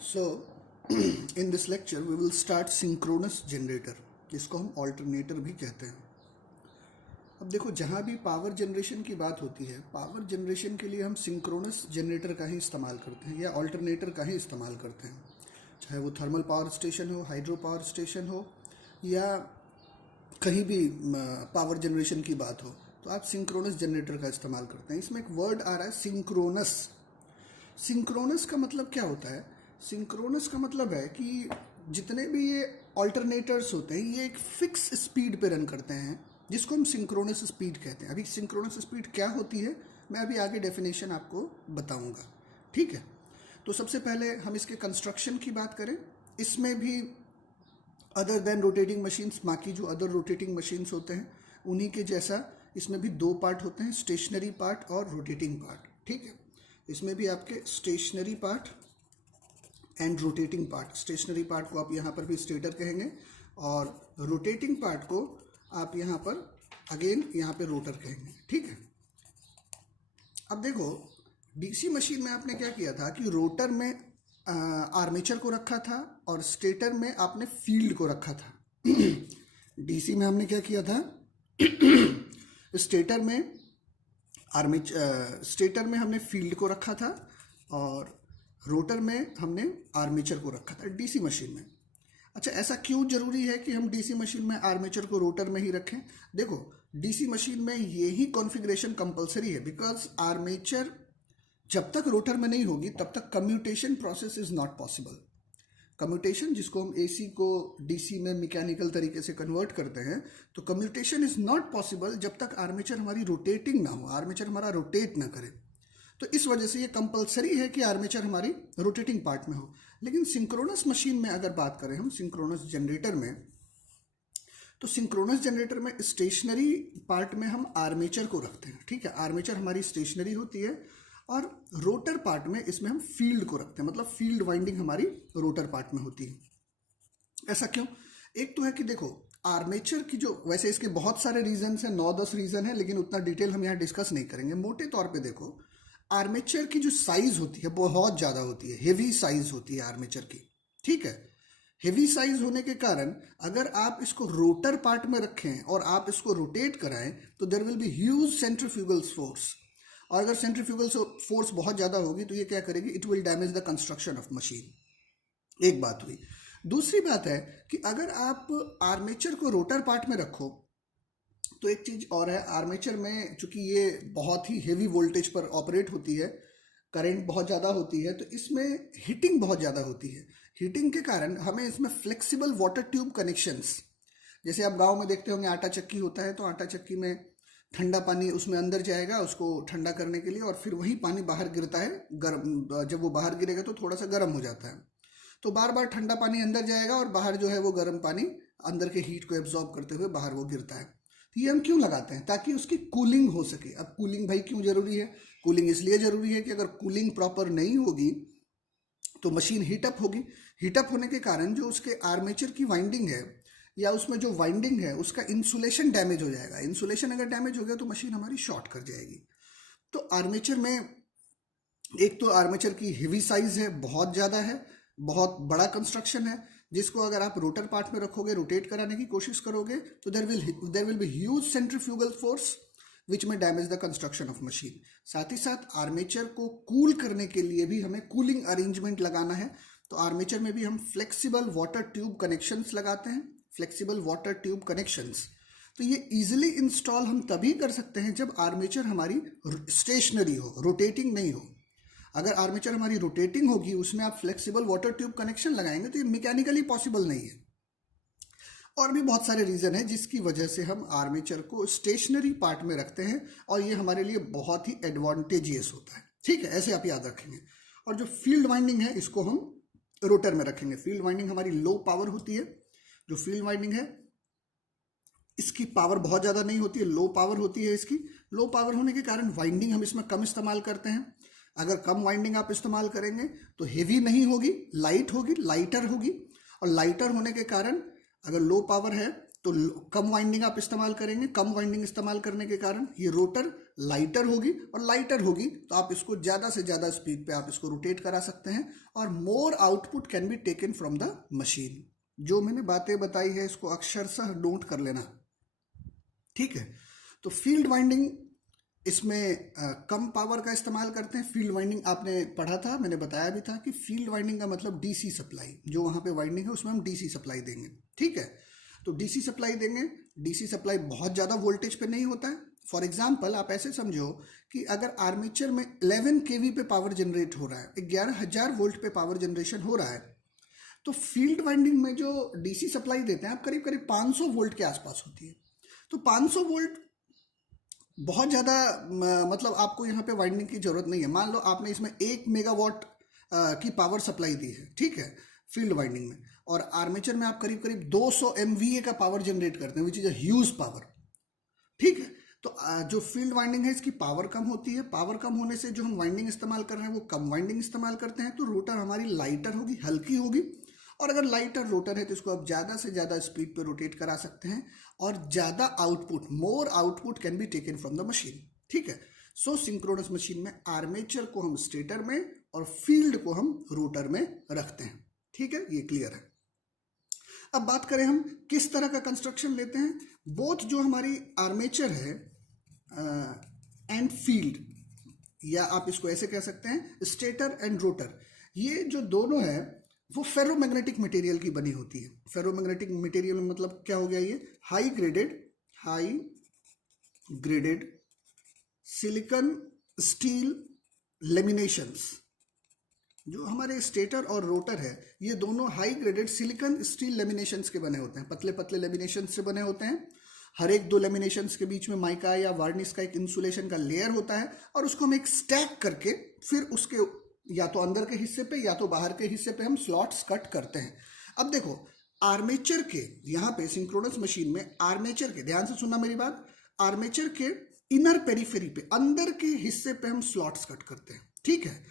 So, in this lecture we will start synchronous generator, जिसको हम alternator भी कहते हैं। अब देखो, जहाँ भी पावर जनरेशन की बात होती है, पावर जनरेशन के लिए हम सिंक्रोनस जनरेटर का ही इस्तेमाल करते हैं या ऑल्टरनेटर का ही इस्तेमाल करते हैं। चाहे वो थर्मल पावर स्टेशन हो, हाइड्रो पावर स्टेशन हो, या कहीं भी पावर जनरेशन की बात हो, तो आप सिंक्रोनस जनरेटर का इस्तेमाल करते हैं। इसमें एक वर्ड आ रहा है सिंक्रोनस। सिंक्रोनस का मतलब क्या होता है? सिंक्रोनस का मतलब है कि जितने भी ये ऑल्टरनेटर्स होते हैं, ये एक फिक्स स्पीड पे रन करते हैं, जिसको हम सिंक्रोनस स्पीड कहते हैं। अभी सिंक्रोनस स्पीड क्या होती है, मैं अभी आगे डेफिनेशन आपको बताऊंगा, ठीक है। तो सबसे पहले हम इसके कंस्ट्रक्शन की बात करें। इसमें भी अदर देन रोटेटिंग मशीन्स, बाकी जो अदर रोटेटिंग मशीन्स होते हैं उन्हीं के जैसा इसमें भी दो पार्ट होते हैं, स्टेशनरी पार्ट और रोटेटिंग पार्ट, ठीक है। इसमें भी आपके stationary part and rotating part. Stationary part को आप यहाँ पर भी स्टेटर कहेंगे और रोटेटिंग पार्ट को आप यहाँ पर अगेन यहाँ पे रोटर कहेंगे, ठीक है। अब देखो, डीसी मशीन में आपने क्या किया था कि रोटर में आर्मेचर को रखा था और स्टेटर में आपने फील्ड को रखा था। डीसी में हमने क्या किया था, स्टेटर में हमने फील्ड को रखा था और रोटर में हमने आर्मेचर को रखा था डीसी मशीन में। अच्छा, ऐसा क्यों जरूरी है कि हम डीसी मशीन में आर्मेचर को रोटर में ही रखें? देखो, डीसी मशीन में यही कॉन्फ़िगरेशन कंपलसरी है, बिकॉज आर्मेचर जब तक रोटर में नहीं होगी तब तक commutation process is not possible. Commutation, जिसको हम एसी को डीसी में मैकेनिकल तरीके से कन्वर्ट करते हैं, तो कम्यूटेशन इज नॉट पॉसिबल जब तक आर्मेचर हमारी रोटेटिंग ना हो, आर्मेचर हमारा रोटेट ना करे। तो इस वजह से ये कंपलसरी है कि आर्मेचर हमारी रोटेटिंग पार्ट में हो। लेकिन सिंक्रोनस मशीन में अगर बात करें हम सिंक्रोनस जनरेटर में, तो सिंक्रोनस जनरेटर में स्टेशनरी पार्ट में हम आर्मेचर को रखते हैं, ठीक है। आर्मेचर हमारी स्टेशनरी होती है और रोटर पार्ट में इसमें हम फील्ड को रखते हैं, मतलब फील्ड वाइंडिंग हमारी रोटर पार्ट में होती है। ऐसा क्यों? एक तो है कि देखो, आर्मेचर की जो, वैसे इसके बहुत सारे रीजन है, 9-10 रीजन है, लेकिन उतना डिटेल हम यहाँ डिस्कस नहीं करेंगे। मोटे तौर पे देखो, आर्मेचर की जो साइज होती है बहुत ज़्यादा होती है, हेवी साइज होती है आर्मेचर की, ठीक है। हेवी साइज होने के कारण अगर आप इसको रोटर पार्ट में रखें और आप इसको रोटेट कराएं तो there will be huge centrifugal force, और अगर सेंट्रीफ्यूगल फोर्स बहुत ज़्यादा होगी तो ये क्या करेगी, it will damage the construction of machine. एक बात हुई। दूसरी बात है कि अगर आप आर्मेचर को रोटर पार्ट में रखो तो एक चीज़ और है, आर्मेचर में चूंकि ये बहुत ही हेवी वोल्टेज पर ऑपरेट होती है, करंट बहुत ज़्यादा होती है, तो इसमें हीटिंग बहुत ज़्यादा होती है। हीटिंग के कारण हमें इसमें फ्लेक्सिबल वाटर ट्यूब कनेक्शंस, जैसे आप गांव में देखते होंगे आटा चक्की होता है, तो आटा चक्की में ठंडा पानी उसमें अंदर जाएगा उसको ठंडा करने के लिए, और फिर वही पानी बाहर गिरता है गर्म। जब वो बाहर गिरेगा तो थोड़ा सा गर्म हो जाता है, तो बार बार ठंडा पानी अंदर जाएगा और बाहर जो है वो गर्म पानी अंदर के हीट को एब्जॉर्ब करते हुए बाहर वो गिरता है। ये हम क्यों लगाते हैं? ताकि उसकी कूलिंग हो सके। अब कूलिंग भाई क्यों जरूरी है? कूलिंग इसलिए जरूरी है कि अगर कूलिंग प्रॉपर नहीं होगी तो मशीन हीटअप होगी। हीटअप होने के कारण जो उसके आर्मेचर की वाइंडिंग है या उसमें जो वाइंडिंग है उसका इंसुलेशन डैमेज हो जाएगा। इंसुलेशन अगर डैमेज हो गया तो मशीन हमारी शॉर्ट कर जाएगी। तो आर्मेचर में एक तो आर्मेचर की हेवी साइज है, बहुत ज़्यादा है, बहुत बड़ा कंस्ट्रक्शन है, जिसको अगर आप रोटर पार्ट में रखोगे, रोटेट कराने की कोशिश करोगे, तो there will be huge centrifugal force which may damage the construction of machine. साथ ही साथ आर्मेचर को कूल करने के लिए भी हमें कूलिंग अरेंजमेंट लगाना है, तो आर्मेचर में भी हम फ्लेक्सिबल वाटर ट्यूब कनेक्शंस लगाते हैं। फ्लेक्सिबल वाटर ट्यूब कनेक्शंस, तो ये इजिली इंस्टॉल हम तभी कर सकते हैं जब आर्मेचर हमारी स्टेशनरी हो, रोटेटिंग नहीं हो। अगर आर्मेचर हमारी रोटेटिंग होगी, उसमें आप फ्लेक्सिबल वाटर ट्यूब कनेक्शन लगाएंगे, तो ये मैकेनिकली पॉसिबल नहीं है। और भी बहुत सारे रीजन है जिसकी वजह से हम आर्मेचर को स्टेशनरी पार्ट में रखते हैं, और ये हमारे लिए बहुत ही एडवांटेजियस होता है, ठीक है। ऐसे आप याद रखेंगे। और जो फील्ड वाइंडिंग है इसको हम रोटर में रखेंगे। फील्ड वाइंडिंग हमारी लो पावर होती है। जो फील्ड वाइंडिंग है इसकी पावर बहुत ज़्यादा नहीं होती है, लो पावर होती है इसकी। लो पावर होने के कारण वाइंडिंग हम इसमें कम इस्तेमाल करते हैं। अगर कम वाइंडिंग आप इस्तेमाल करेंगे तो हेवी नहीं होगी, लाइट होगी, लाइटर होगी। और लाइटर होने के कारण अगर लो पावर है तो कम वाइंडिंग आप इस्तेमाल करेंगे। कम वाइंडिंग इस्तेमाल करने के कारण ये रोटर लाइटर होगी, और लाइटर होगी तो आप इसको ज़्यादा से ज़्यादा स्पीड पे आप इसको रोटेट करा सकते हैं, और more output can be taken from the machine. जो मैंने बातें बताई है इसको अक्षरशः नोट कर लेना, ठीक है। तो फील्ड वाइंडिंग इसमें कम पावर का इस्तेमाल करते हैं। फील्ड वाइंडिंग आपने पढ़ा था, मैंने बताया भी था कि फील्ड वाइंडिंग का मतलब डीसी सप्लाई, जो वहाँ पे वाइंडिंग है उसमें हम डीसी सप्लाई देंगे, ठीक है। तो डीसी सप्लाई देंगे, डीसी सप्लाई बहुत ज़्यादा वोल्टेज पे नहीं होता है। फॉर एग्जाम्पल आप ऐसे समझो कि अगर आर्मेचर में 11 केवी पे पावर जनरेट हो रहा है, 11,000 वोल्ट पे पावर जनरेशन हो रहा है, तो फील्ड वाइंडिंग में जो डीसी सप्लाई देते हैं आप करीब करीब 500 वोल्ट के आसपास होती है। तो 500 वोल्ट बहुत ज़्यादा, मतलब आपको यहाँ पे वाइंडिंग की ज़रूरत नहीं है। मान लो आपने इसमें 1 मेगावाट की पावर सप्लाई दी है, ठीक है, फील्ड वाइंडिंग में, और आर्मेचर में आप करीब करीब 200 MVA का पावर जनरेट करते हैं, which is a huge power, ठीक है। तो जो फील्ड वाइंडिंग है इसकी पावर कम होती है, पावर कम होने से जो हम वाइंडिंग इस्तेमाल कर रहे हैं वो कम वाइंडिंग इस्तेमाल करते हैं, तो रोटर हमारी लाइटर होगी, हल्की होगी, और अगर लाइटर रोटर है तो इसको आप ज़्यादा से ज़्यादा स्पीड पे रोटेट करा सकते हैं, और ज़्यादा output, more output can be taken from the machine, ठीक है। सो सिंक्रोनस मशीन में आर्मेचर को हम स्टेटर में और फील्ड को हम रोटर में रखते हैं, ठीक है, ये क्लियर है। अब बात करें हम किस तरह का कंस्ट्रक्शन लेते हैं। बोथ जो हमारी आर्मेचर है एंड फील्ड, या आप इसको ऐसे कह सकते हैं स्टेटर एंड रोटर, ये जो दोनों है वो फेरोमैग्नेटिक मटेरियल की बनी होती है। फेरोमैग्नेटिक मटेरियल में मतलब क्या हो गया, ये हाई ग्रेडेड सिलिकॉन स्टील लेमिनेशंस। जो हमारे स्टेटर और रोटर है ये दोनों हाई ग्रेडेड सिलिकॉन स्टील लेमिनेशंस के बने होते हैं, पतले पतले लेमिनेशंस से बने होते हैं। हर एक 2 लेमिनेशंस के बीच में माइका या वार्निश का एक इंसुलेशन का लेयर होता है, और उसको हम एक स्टैक करके फिर उसके या तो अंदर के हिस्से पे या तो बाहर के हिस्से पे हम स्लॉट्स कट करते हैं। अब देखो आर्मेचर के यहाँ पे सिंक्रोनस मशीन में आर्मेचर के, ध्यान से सुनना मेरी बात, आर्मेचर के इनर पेरिफेरी पे, अंदर के हिस्से पे हम स्लॉट्स कट करते हैं, ठीक है,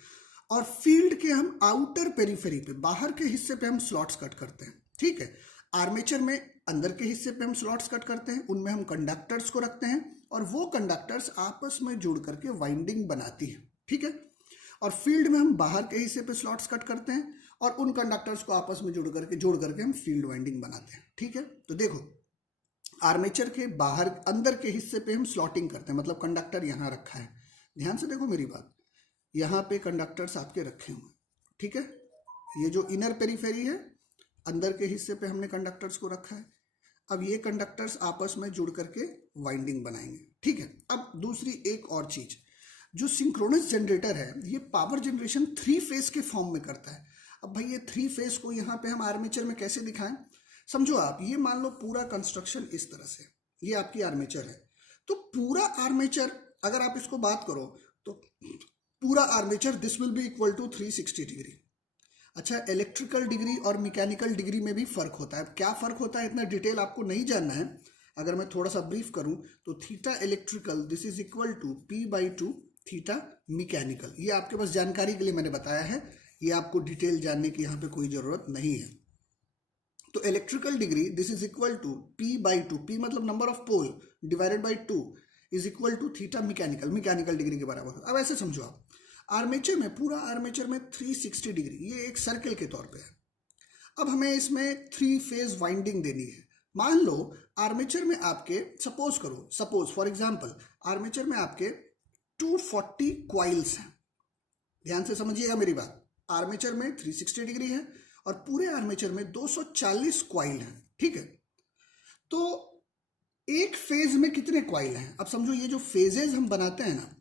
और फील्ड के हम आउटर पेरिफेरी पे, बाहर के हिस्से पे हम स्लॉट्स कट करते हैं, ठीक है। आर्मेचर में अंदर के हिस्से पे हम स्लॉट्स कट करते हैं, उनमें हम कंडक्टर्स को रखते हैं, और वो कंडक्टर्स आपस में जुड़ करके वाइंडिंग बनाती है, ठीक है। और फील्ड में हम बाहर के हिस्से पे स्लॉट्स कट करते हैं, और उन कंडक्टर्स को आपस में जोड़ करके हम फील्ड वाइंडिंग बनाते हैं, ठीक है। तो देखो आर्मेचर के बाहर अंदर के हिस्से पे हम स्लॉटिंग करते हैं, मतलब कंडक्टर यहाँ रखा है, ध्यान से देखो मेरी बात, यहाँ पे कंडक्टर्स आपके रखे हुए, ठीक है। ये जो इनर पेरिफेरी है, अंदर के हिस्से पे हमने कंडक्टर्स को रखा है। अब ये कंडक्टर्स आपस में जुड़ करके वाइंडिंग बनाएंगे, ठीक है। अब दूसरी एक और चीज, जो सिंक्रोनस जनरेटर है ये पावर जनरेशन 3 फेज के फॉर्म में करता है। अब भाई ये 3 फेज को यहाँ पे हम आर्मेचर में कैसे दिखाएं, समझो आप, ये मान लो पूरा कंस्ट्रक्शन इस तरह से, ये आपकी आर्मेचर है, तो पूरा आर्मेचर अगर आप इसको बात करो तो पूरा armature this will be equal to 360 degree. अच्छा, इलेक्ट्रिकल डिग्री और मैकेनिकल डिग्री में भी फर्क होता है। अब क्या फर्क होता है इतना डिटेल आपको नहीं जानना है, अगर मैं थोड़ा सा ब्रीफ करूं तो theta electrical this is equal to P/2 theta mechanical. ये आपके पास जानकारी के लिए मैंने बताया है, ये आपको डिटेल जानने की यहाँ पे कोई जरूरत नहीं है। तो electrical degree this is equal to P/2, P मतलब number of pole divided by 2 is equal to theta mechanical degree के बराबर। अब ऐसे समझो आप, आर्मेचर में, पूरा आर्मेचर में 360 डिग्री, ये एक सर्कल के तौर पे है। अब हमें इसमें 3 फेज वाइंडिंग देनी है। मान लो आर्मेचर में आपके, सपोज फॉर एग्जांपल आर्मेचर में आपके 240 क्वाइल्स हैं, ध्यान से समझिएगा मेरी बात। आर्मेचर में 360 डिग्री है और पूरे आर्मेचर में 240 क्वाइल हैं, ठीक है। तो एक फेज में कितने क्वाइल हैं, अब समझो ये जो फेजेस हम बनाते हैं ना,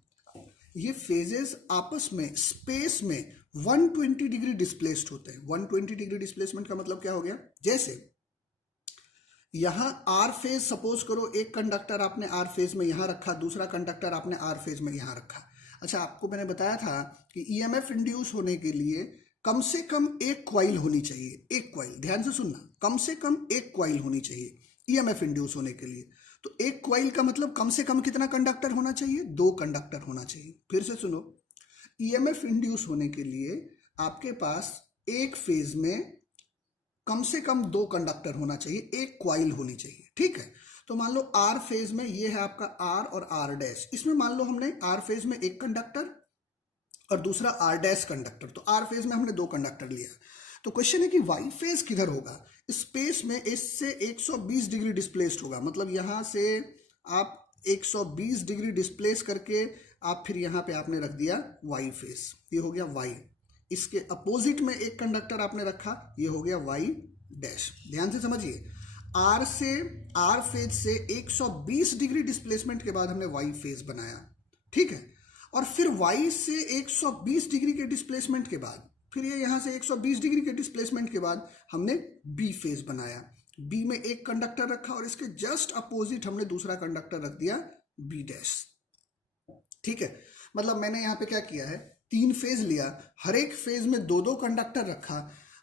ये फेजेस आपस में स्पेस में 120 डिग्री डिस्प्लेस्ड होते हैं। 120 डिग्री डिस्प्लेसमेंट का मतलब क्या हो गया, जैसे यहां आर फेज, सपोज करो एक कंडक्टर आपने आर फेज में यहां रखा, दूसरा कंडक्टर आपने आर फेज में यहां रखा। अच्छा, आपको मैंने बताया था कि ईएमएफ इंड्यूस होने के लिए कम से कम एक क्वाइल होनी चाहिए, एक क्वाइल, ध्यान से सुनना, कम से कम एक क्वाइल होनी चाहिए ईएमएफ इंड्यूस होने के लिए। तो एक क्वाइल का मतलब कम से कम कितना कंडक्टर होना चाहिए, 2 कंडक्टर होना चाहिए। फिर से सुनो, ईएमएफ इंड्यूस होने के लिए आपके पास एक फेज में कम से कम 2 कंडक्टर होना चाहिए, एक क्वाइल होनी चाहिए, ठीक है। तो मान लो आर फेज में ये है आपका आर और आर डैश, इसमें मान लो हमने आर फेज में एक कंडक्टर और दूसरा आर डैश कंडक्टर, तो आर फेज में हमने दो कंडक्टर लिया। तो क्वेश्चन है कि वाई फेज किधर होगा, स्पेस में इससे 120 डिग्री डिस्प्लेस्ड होगा, मतलब यहां से आप 120 डिग्री डिस्प्लेस करके आप फिर यहाँ पे आपने रख दिया वाई फेज, ये हो गया वाई। इसके अपोजिट में एक कंडक्टर आपने रखा, ये हो गया वाई डैश। ध्यान से समझिए, आर से आर फेज से 120 डिग्री डिस्प्लेसमेंट के बाद हमने वाई फेज बनाया, ठीक है। और फिर वाई से 120 डिग्री के डिस्प्लेसमेंट के बाद फिर ये यहां से 120 डिग्री के डिस्प्लेसमेंट के बाद हमने बी फेज बनाया। बी में एक कंडक्टर रखा और इसके जस्ट अपोजिट हमने दूसरा कंडक्टर रख दिया बी डैश, ठीक है। मतलब मैंने यहाँ पे क्या किया है, 3 फेज लिया, हर एक फेज में दो दो कंडक्टर रखा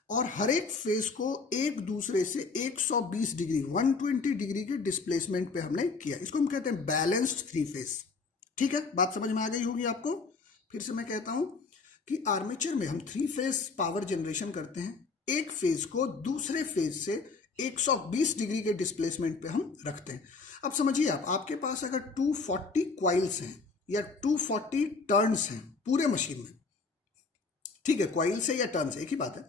और हर एक फेज को एक दूसरे से 120 डिग्री 120 डिग्री के डिस्प्लेसमेंट पे हमने किया। इसको हम कहते हैं बैलेंस्ड 3 फेज, ठीक है। बात समझ में आ गई होगी आपको। फिर से मैं कहता हूं कि आर्मेचर में हम 3 फेज पावर जनरेशन करते हैं, एक फेज को दूसरे फेज से 120 डिग्री के डिस्प्लेसमेंट पे हम रखते हैं। अब समझिए आप, आपके पास अगर 240 क्वाइल्स हैं या 240 टर्न्स हैं पूरे मशीन में, ठीक है, क्वाइल से या टर्न से एक ही बात है,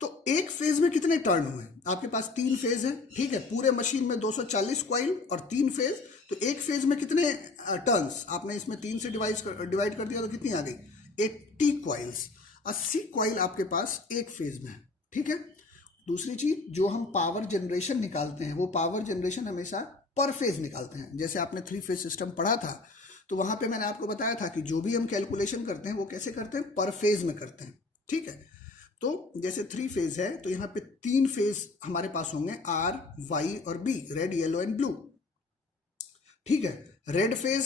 तो एक फेज में कितने टर्न हुए, आपके पास 3 फेज है, ठीक है, पूरे मशीन में 240 क्वाइल और 3 फेज, तो एक फेज में कितने टर्न्स, आपने इसमें 3 से डिवाइड कर दिया तो कितनी आ गई, 80 क्वाइल्स, 80 क्वाइल आपके पास एक फेज में है, ठीक है। दूसरी चीज, जो हम पावर जनरेशन निकालते हैं वो पावर जनरेशन हमेशा पर फेज निकालते हैं। जैसे आपने 3 फेज सिस्टम पढ़ा था तो वहां पे मैंने आपको बताया था कि जो भी हम कैलकुलेशन करते हैं वो कैसे करते हैं, पर फेज में करते हैं, ठीक है। तो जैसे 3 फेज है तो यहाँ पे 3 फेज हमारे पास होंगे, आर वाई और B, red yellow and blue, ठीक है। रेड फेज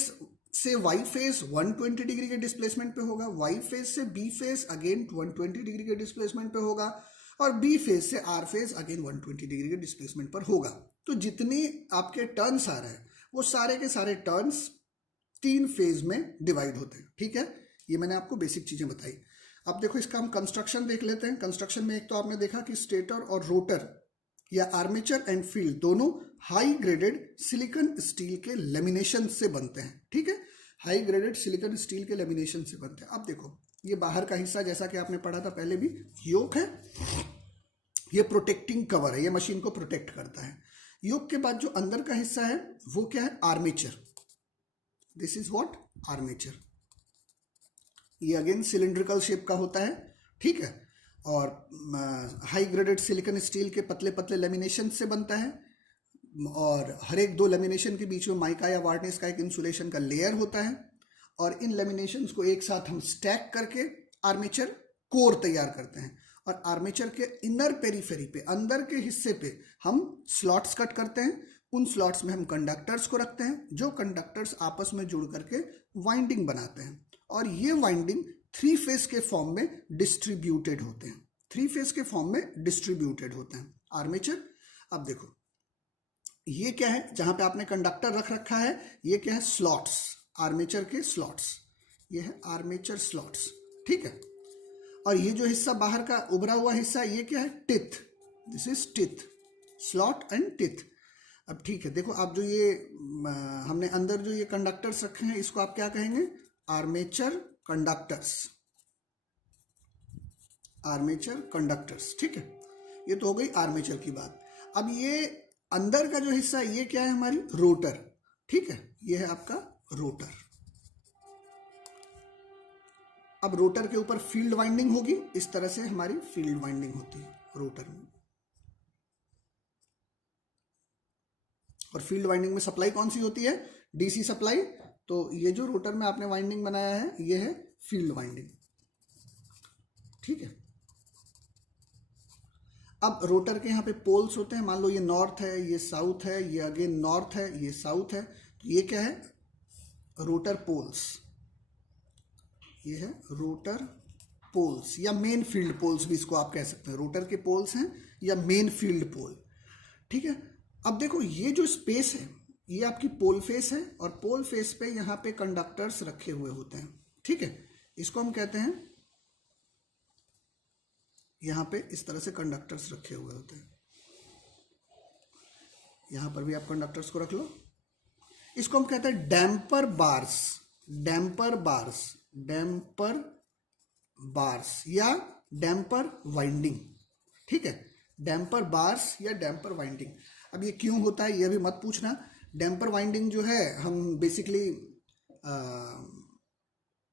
से वाई फेज 120 डिग्री के डिस्प्लेसमेंट पे होगा, वाई फेज से बी फेज अगेन 120 डिग्री के डिस्प्लेसमेंट पे होगा और बी फेज से आर फेज अगेन 120 डिग्री के डिस्प्लेसमेंट पर होगा। तो जितनी आपके टर्न्स आ रहे हैं वो सारे के सारे टर्न्स 3 फेज में डिवाइड होते हैं, ठीक है। ये मैंने आपको बेसिक चीजें बताई। अब देखो इसका हम कंस्ट्रक्शन देख लेते हैं। कंस्ट्रक्शन में एक तो आपने देखा कि स्टेटर और रोटर या आर्मेचर एंड फील्ड दोनों हाई ग्रेडेड सिलिकॉन स्टील के लेमिनेशन से बनते हैं, ठीक है, हाई ग्रेडेड सिलिकॉन स्टील के लेमिनेशन से बनते हैं। अब देखो ये बाहर का हिस्सा, जैसा कि आपने पढ़ा था पहले भी, योक है, ये प्रोटेक्टिंग कवर है, ये मशीन को प्रोटेक्ट करता है। योक के बाद जो अंदर का हिस्सा है वो क्या है, armature, this is what, armature. ये अगेन सिलिंड्रिकल शेप का होता है, ठीक है, और हाई ग्रेडेड सिलिकॉन स्टील के पतले पतले लेमिनेशन से बनता है और हर एक 2 लेमिनेशन के बीच में माइका या वार्निश का एक इंसुलेशन का लेयर होता है और इन लेमिनेशंस को एक साथ हम स्टैक करके आर्मेचर कोर तैयार करते हैं और आर्मेचर के इनर पेरीफेरी पे, अंदर के हिस्से पे हम स्लॉट्स कट करते हैं। उन स्लॉट्स में हम कंडक्टर्स को रखते हैं, जो कंडक्टर्स आपस में जुड़ करके वाइंडिंग बनाते हैं और ये वाइंडिंग 3 फेज के फॉर्म में डिस्ट्रीब्यूटेड होते हैं, 3 फेज के फॉर्म में डिस्ट्रीब्यूटेड होते हैं आर्मेचर। अब देखो ये क्या है, जहां पे आपने कंडक्टर रख रखा है, ये क्या है, स्लॉट्स, आर्मेचर के स्लॉट्स, ये है आर्मेचर स्लॉट्स, ठीक है। और ये जो हिस्सा बाहर का उभरा हुआ हिस्सा, ये क्या है, teeth, this is teeth, slot and teeth. अब ठीक है, देखो आप जो ये हमने अंदर जो ये कंडक्टर्स रखे हैं इसको आप क्या कहेंगे, आर्मेचर कंडक्टर्स, आर्मेचर कंडक्टर्स, ठीक है। ये तो हो गई आर्मेचर की बात। अब ये अंदर का जो हिस्सा ये क्या है, हमारी रोटर, ठीक है, ये है आपका रोटर। अब रोटर के ऊपर फील्ड वाइंडिंग होगी, इस तरह से हमारी फील्ड वाइंडिंग होती है रोटर में। और फील्ड वाइंडिंग में सप्लाई कौन सी होती है, डीसी सप्लाई। तो ये जो रोटर में आपने वाइंडिंग बनाया है ये है फील्ड वाइंडिंग, ठीक है। अब रोटर के यहाँ पे पोल्स होते हैं, मान लो ये नॉर्थ है, ये साउथ है, ये अगेन नॉर्थ है, ये साउथ है, तो ये क्या है, रोटर पोल्स, ये है रोटर पोल्स या मेन फील्ड पोल्स भी इसको आप कह सकते हैं। रोटर के पोल्स हैं या मेन फील्ड पोल, ठीक है। अब देखो ये जो स्पेस है ये आपकी पोल फेस है और पोल फेस पे यहाँ पे कंडक्टर्स रखे हुए होते हैं, ठीक है। इसको हम कहते हैं, यहाँ पे इस तरह से कंडक्टर्स रखे हुए होते हैं, यहाँ पर भी आप कंडक्टर्स को रख लो। इसको हम कहते हैं damper bars, damper bars, damper bars या डैम्पर वाइंडिंग। ठीक है, डैम्पर बार्स या डैम्पर वाइंडिंग। अब ये क्यों होता है ये भी मत पूछना। डैम्पर वाइंडिंग जो है हम बेसिकली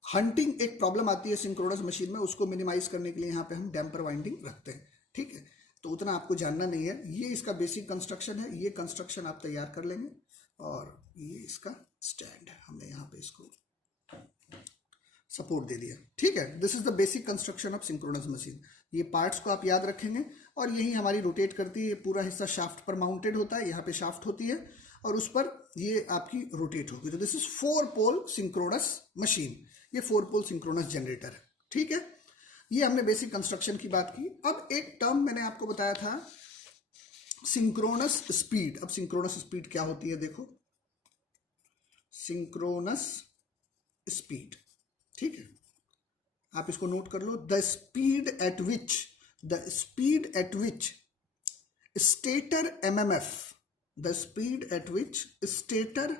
हंटिंग एक प्रॉब्लम आती है सिंक्रोनस मशीन में, उसको मिनिमाइज करने के लिए यहाँ पे हम डैम्पर वाइंडिंग रखते हैं। ठीक है, तो उतना आपको जानना नहीं है। ये इसका बेसिक कंस्ट्रक्शन है, ये कंस्ट्रक्शन आप तैयार कर लेंगे। और ये इसका स्टैंड है, हमने यहाँ पे इसको सपोर्ट दे दिया। ठीक है, this is the basic construction of synchronous machine. ये पार्ट्स को आप याद रखेंगे और यही हमारी रोटेट करती है। पूरा हिस्सा शाफ्ट पर माउंटेड होता है, यहाँ पे शाफ्ट होती है और उस पर ये आपकी रोटेट होगी। तो this is 4 pole synchronous machine, ये 4 पोल सिंक्रोनस जनरेटर है। ठीक है, ये हमने बेसिक कंस्ट्रक्शन की बात की। अब एक टर्म मैंने आपको बताया था सिंक्रोनस स्पीड। अब सिंक्रोनस स्पीड क्या होती है देखो, सिंक्रोनस स्पीड। ठीक है, आप इसको नोट कर लो। The speed at which stator MMF, the speed at which stator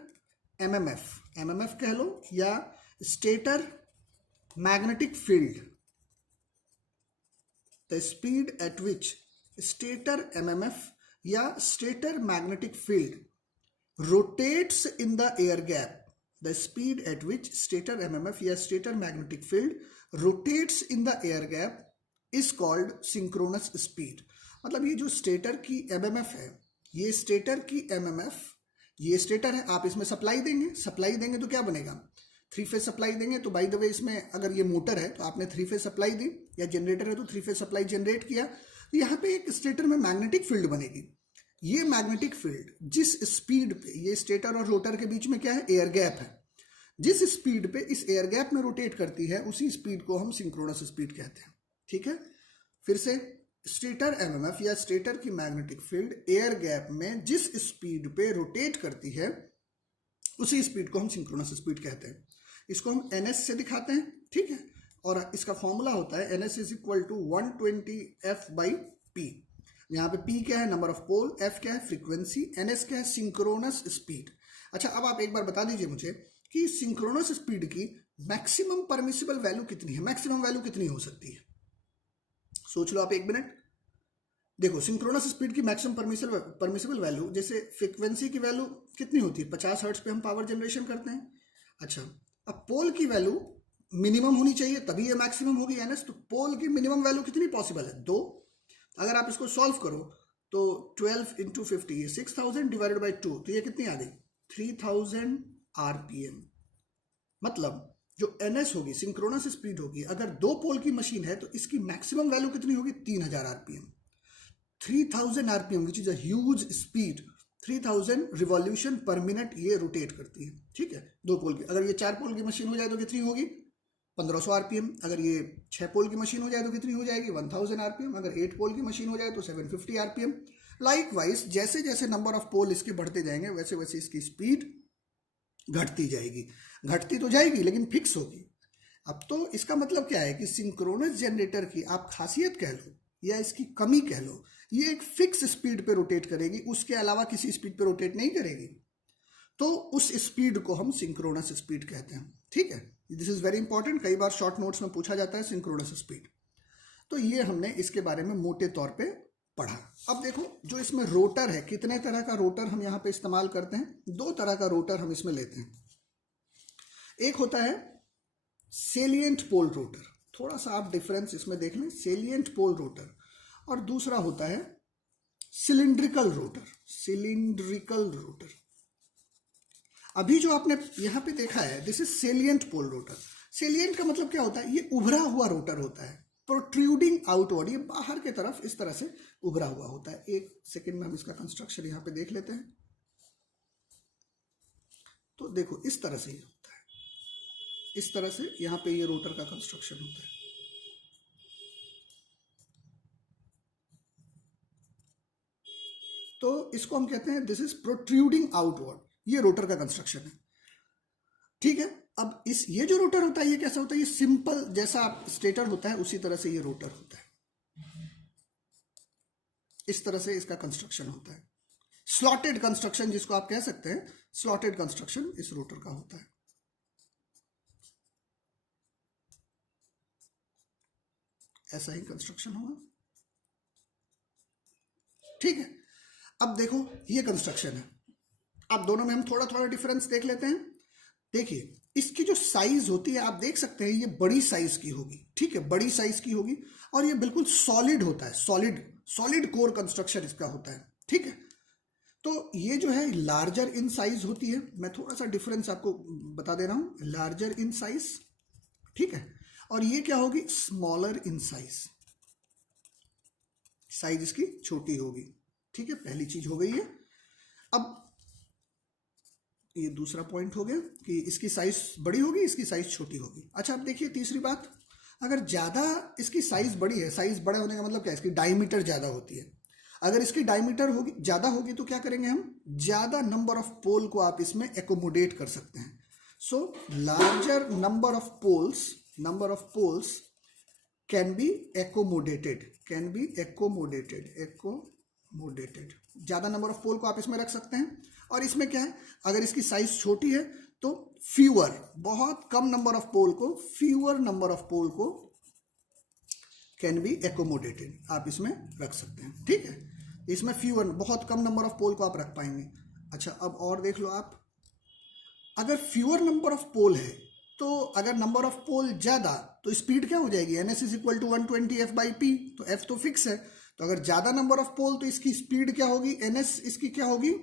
MMF कह लो या stator magnetic field, the speed at which stator MMF या stator magnetic field rotates in the air gap, the speed at which stator MMF या stator magnetic field rotates in the air gap is called synchronous speed. मतलब ये जो stator की MMF है, ये stator की MMF, ये स्टेटर है, आप इसमें सप्लाई देंगे तो क्या बनेगा, 3 फेज सप्लाई देंगे। तो बाय द वे इसमें अगर ये मोटर है तो आपने 3 फेज सप्लाई दी, या जनरेटर है तो 3 फेज सप्लाई जनरेट किया। तो यहाँ पे एक स्टेटर में मैग्नेटिक फील्ड बनेगी। ये मैग्नेटिक फील्ड जिस स्पीड पे, ये स्टेटर और रोटर के बीच में क्या है, एयर गैप है, जिस स्पीड पे इस एयर गैप में रोटेट करती है उसी स्पीड को हम सिंक्रोनस स्पीड कहते हैं। ठीक है, फिर से स्टेटर एमएमएफ या स्टेटर की मैग्नेटिक फील्ड एयर गैप में जिस स्पीड पे रोटेट करती है उसी स्पीड को हम सिंक्रोनस स्पीड कहते हैं। इसको हम ns से दिखाते हैं। ठीक है, और इसका फॉर्मूला होता है ns is equal to 120f/p। यहाँ पे p क्या है, नंबर ऑफ पोल, f क्या है, फ्रीक्वेंसी, ns क्या है, सिंक्रोनस स्पीड। अच्छा, अब आप एक बार बता दीजिए मुझे कि सिंक्रोनस स्पीड की मैक्सिमम परमिसिबल वैल्यू कितनी है, मैक्सिमम वैल्यू कितनी हो सकती है, सोच लो आप 1 मिनट। देखो, सिंक्रोनस स्पीड की मैक्सिमम परमिसिबल वैल्यू, जैसे फ्रीक्वेंसी की वैल्यू कितनी होती है, 50 हर्ट्ज पे हम पावर जनरेशन करते हैं। अच्छा, अब पोल की वैल्यू मिनिमम होनी चाहिए तभी ये मैक्सिमम होगी एनएस। तो पोल की मिनिमम वैल्यू कितनी पॉसिबल है, 2। अगर आप इसको सॉल्व करो तो 12 इंटू 50, ये 6000 डिवाइडेड बाई 2, तो ये कितनी आ गई, 3000 आरपीएम। मतलब जो एनएस होगी, सिंक्रोनस स्पीड होगी, अगर 2 पोल की मशीन है तो इसकी मैक्सिमम वैल्यू कितनी होगी, 3000 RPM. 3000 RPM which is a huge speed, 3000 revolution पर मिनट ये रोटेट करती है। ठीक है, 2 पोल की। अगर ये 4 पोल की मशीन हो जाए तो कितनी होगी, 1500 आरपीएम। अगर ये 6 पोल की मशीन हो जाए तो कितनी हो जाएगी, 1000 आरपीएम। अगर 8 पोल की मशीन हो जाए तो 750 आरपीएम। लाइकवाइज जैसे जैसे नंबर ऑफ पोल इसके बढ़ते जाएंगे वैसे वैसे इसकी स्पीड घटती जाएगी। घटती तो जाएगी लेकिन फिक्स होगी। अब तो इसका मतलब क्या है कि सिंक्रोनस जनरेटर की आप खासियत कह लो या इसकी कमी कह लो, ये एक फिक्स स्पीड पे रोटेट करेगी, उसके अलावा किसी स्पीड पे रोटेट नहीं करेगी। तो उस स्पीड को हम सिंक्रोनस स्पीड कहते हैं। ठीक है, दिस इज वेरी इंपॉर्टेंट, कई बार शॉर्ट नोट्स में पूछा जाता है सिंक्रोनस स्पीड। तो ये हमने इसके बारे में मोटे तौर पे पढ़ा। अब देखो, जो इसमें रोटर है, कितने तरह का रोटर हम यहाँ पे इस्तेमाल करते हैं, 2 तरह का रोटर हम इसमें लेते हैं। एक होता है सेलिएंट पोल रोटर, थोड़ा सा आप डिफरेंस इसमें देख लें, सेलिएंट पोल रोटर, और दूसरा होता है सिलिंड्रिकल रोटर, सिलिंड्रिकल रोटर। अभी जो आपने यहां पे देखा है, this is salient pole rotor. Salient का मतलब क्या होता है, ये उभरा हुआ रोटर होता है, प्रोट्रूडिंग आउटवर्ड, ये बाहर के तरफ इस तरह से उभरा हुआ होता है। एक सेकंड में हम इसका कंस्ट्रक्शन यहां पे देख लेते हैं। तो देखो, इस तरह से ये होता है, इस तरह से यहां पे ये रोटर का कंस्ट्रक्शन होता है। तो इसको हम कहते हैं दिस इज प्रोट्रूडिंग आउटवर्ड, ये रोटर का कंस्ट्रक्शन है। ठीक है, अब ये जो रोटर होता है ये कैसा होता है, ये सिंपल जैसा स्टेटर होता है उसी तरह से ये रोटर होता है, इस तरह से इसका कंस्ट्रक्शन होता है। स्लॉटेड कंस्ट्रक्शन जिसको आप कह सकते हैं, स्लॉटेड कंस्ट्रक्शन इस रोटर का होता है। ऐसा ही कंस्ट्रक्शन होगा, ठीक है। अब देखो ये कंस्ट्रक्शन है, अब दोनों में हम थोड़ा थोड़ा डिफरेंस देख लेते हैं। देखिए इसकी जो साइज होती है आप देख सकते हैं, ये बड़ी साइज की होगी, ठीक है, बड़ी साइज की होगी, और ये बिल्कुल सॉलिड होता है, सॉलिड कोर कंस्ट्रक्शन इसका होता है, ठीक है। तो ये जो है लार्जर इन साइज होती है, मैं थोड़ा सा डिफरेंस आपको बता दे रहा हूं, लार्जर इन साइज, ठीक है, और ये क्या होगी, स्मॉलर इन साइज, साइज इसकी छोटी होगी, ठीक है, पहली चीज हो गई है। अब ये दूसरा पॉइंट हो गया कि इसकी साइज बड़ी होगी, इसकी साइज छोटी होगी। अच्छा अब देखिए तीसरी बात, अगर ज़्यादा इसकी साइज बड़ी है, साइज बड़ा होने का मतलब क्या है, इसकी डायमीटर ज़्यादा होती है। अगर इसकी डायमीटर होगी ज़्यादा होगी तो क्या करेंगे हम, ज़्यादा नंबर ऑफ पोल को आप इसमें एकोमोडेट कर सकते हैं। So larger number of poles can be accommodated, ज़्यादा नंबर ऑफ पोल को आप इसमें रख सकते हैं। और इसमें क्या है, अगर इसकी साइज छोटी है तो बहुत कम नंबर ऑफ पोल को कैन बी एकोमोडेटेड, आप इसमें रख सकते हैं, ठीक है। इसमें बहुत कम नंबर ऑफ पोल को आप रख पाएंगे। अच्छा अब और देख लो आप, अगर फ्यूअर नंबर ऑफ पोल है तो अगर नंबर ऑफ पोल ज्यादा तो स्पीड क्या हो जाएगी, NS = 120 F/P, तो F तो फिक्स है, तो अगर ज्यादा नंबर ऑफ पोल तो इसकी स्पीड क्या होगी, NS इसकी क्या होगी,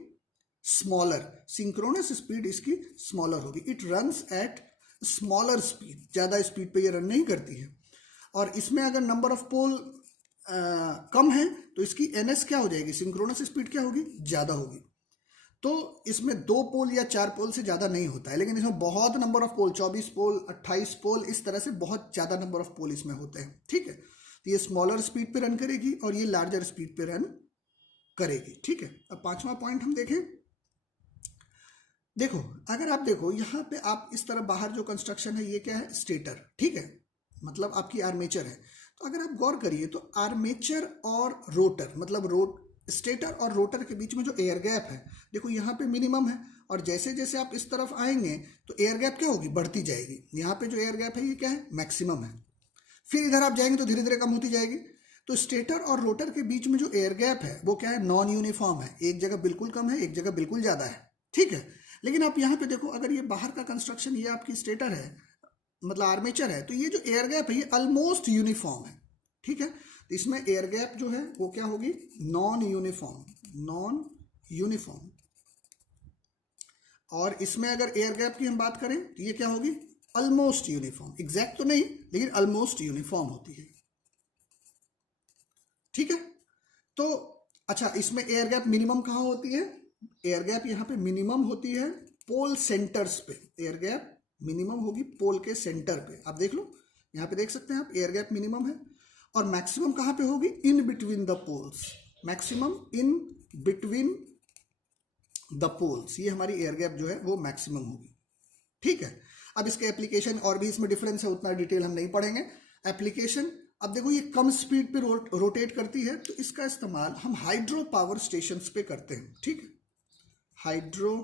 स्मॉलर, सिंक्रोनस स्पीड इसकी स्मॉलर होगी। It runs at smaller speed, ज्यादा स्पीड पे ये रन नहीं करती है। और इसमें अगर नंबर ऑफ पोल कम है तो इसकी NS क्या हो जाएगी, सिंक्रोनस स्पीड क्या होगी, ज्यादा होगी। तो इसमें 2 पोल या 4 पोल से ज्यादा नहीं होता है, लेकिन इसमें बहुत नंबर ऑफ पोल, 24 पोल, 28 पोल, इस तरह से बहुत ज्यादा नंबर ऑफ पोल इसमें होते हैं, ठीक है। तो ये स्मॉलर स्पीड पे रन करेगी और ये लार्जर स्पीड पे रन करेगी, ठीक है। अब 5वां पॉइंट हम देखें। देखो अगर आप देखो यहाँ पे आप इस तरह बाहर जो कंस्ट्रक्शन है ये क्या है, स्टेटर, ठीक है, मतलब आपकी आर्मेचर है। तो अगर आप गौर करिए तो आर्मेचर और रोटर, मतलब स्टेटर और रोटर के बीच में जो एयर गैप है, देखो यहाँ पे मिनिमम है, और जैसे जैसे आप इस तरफ आएंगे तो एयर गैप क्या होगी, बढ़ती जाएगी। यहाँ पे जो एयर गैप है ये क्या है, मैक्सिमम है। फिर इधर आप जाएंगे तो धीरे धीरे कम होती जाएगी। तो स्टेटर और रोटर के बीच में जो एयर गैप है वो क्या है, नॉन यूनिफॉर्म है, एक जगह बिल्कुल कम है, एक जगह बिल्कुल ज्यादा है, ठीक है। लेकिन आप यहाँ पे देखो, अगर ये बाहर का कंस्ट्रक्शन, ये आपकी स्टेटर है, मतलब आर्मेचर है, तो ये जो एयर गैप है ये ऑलमोस्ट यूनिफॉर्म है, ठीक है। तो इसमें एयर गैप जो है वो क्या होगी, नॉन यूनिफॉर्म। और इसमें अगर एयर गैप की हम बात करें तो ये क्या होगी, ऑलमोस्ट यूनिफॉर्म, एग्जैक्ट तो नहीं लेकिन ऑलमोस्ट यूनिफॉर्म होती है, ठीक है। तो अच्छा इसमें एयर गैप मिनिमम कहाँ होती है, एयर गैप यहाँ पे मिनिमम होती है पोल सेंटर्स पे, एयर गैप मिनिमम होगी पोल के सेंटर पे। आप देख लो यहाँ पे देख सकते हैं आप, एयर गैप मिनिमम है। और मैक्सिमम कहाँ पे होगी, in between the poles, maximum in between the poles, ये हमारी एयर गैप जो है वो मैक्सिमम होगी, ठीक है। अब इसके एप्लीकेशन और भी इसमें डिफरेंस है, उतना डिटेल हम नहीं पढ़ेंगे। एप्लीकेशन, अब देखो ये कम स्पीड पे रोटेट करती है, तो इसका इस्तेमाल हम हाइड्रो पावर स्टेशन पे करते हैं, ठीक है, हाइड्रो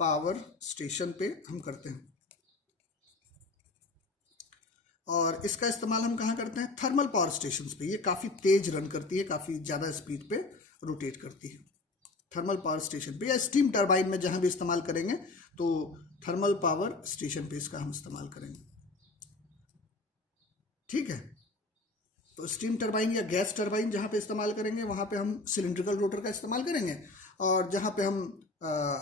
पावर स्टेशन पे हम करते हैं। और इसका इस्तेमाल हम कहाँ करते हैं, थर्मल पावर स्टेशन पे, ये काफ़ी तेज रन करती है, काफ़ी ज़्यादा स्पीड पे रोटेट करती है। थर्मल पावर स्टेशन पे या स्टीम टरबाइन में जहाँ भी इस्तेमाल करेंगे तो थर्मल पावर स्टेशन पे इसका हम इस्तेमाल करेंगे, ठीक है। तो स्टीम टरबाइन या गैस टरबाइन जहाँ पे इस्तेमाल करेंगे वहाँ पे हम सिलिंड्रिकल रोटर का इस्तेमाल करेंगे, और जहाँ पे हम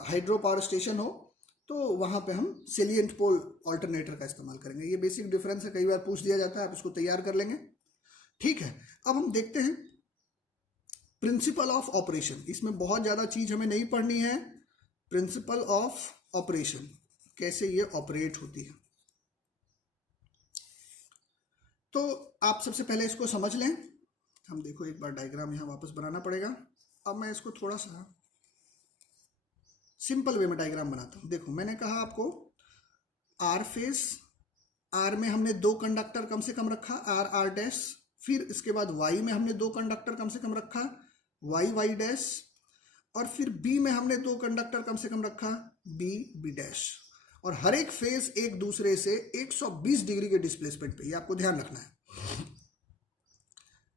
हाइड्रो पावर स्टेशन हो तो वहाँ पे हम सेलिएंट पोल ऑल्टरनेटर का इस्तेमाल करेंगे। ये बेसिक डिफरेंस है, कई बार पूछ दिया जाता है, आप इसको तैयार कर लेंगे, ठीक है। अब हम देखते हैं प्रिंसिपल ऑफ ऑपरेशन, इसमें बहुत ज़्यादा चीज़ हमें नहीं पढ़नी है। प्रिंसिपल ऑफ ऑपरेशन, कैसे ये ऑपरेट होती है, तो आप सबसे पहले इसको समझ लें। हम देखो एक बार डायग्राम यहाँ वापस बनाना पड़ेगा। अब मैं इसको थोड़ा सा सिंपल वे में डायग्राम बनाता हूँ। देखो मैंने कहा आपको आर फेस, आर में हमने 2 कंडक्टर कम से कम रखा, आर डैश, फिर इसके बाद वाई में हमने 2 कंडक्टर कम से कम रखा, वाई डैश, और फिर बी में हमने 2 कंडक्टर कम से कम रखा, बी बी डैश, और हर एक फेज एक दूसरे से 120 डिग्री के डिस्प्लेसमेंट पे, ये आपको ध्यान रखना है।